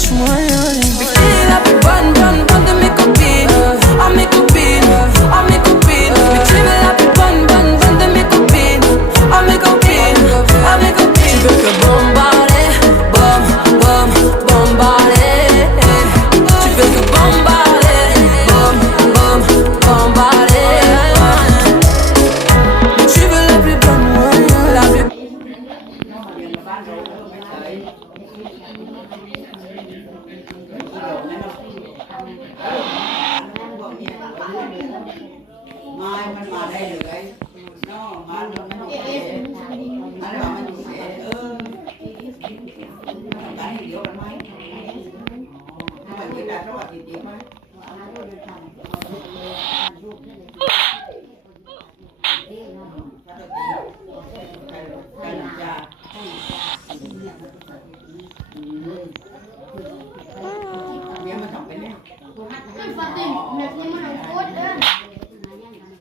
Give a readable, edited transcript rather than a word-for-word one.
lâche moyen. Mais la plus bonne de mes copines. Oh mes copines, oh mes copines. Mais tu veux la plus bonne de mes copines. Oh mes copines, oh mes copines. Tu veux que bombarder, bombarder. Tu veux que bombarder, bombarder. Mais tu veux la plus bonne, la plus maiมันมาได้เลยเนาะมันเอ๊ะมันว่ามันเอ๊ะมันได้เดี๋ยวกันมั้ยถ้ามันกินได้เพราะว่าจริงๆมั้ยใครจะ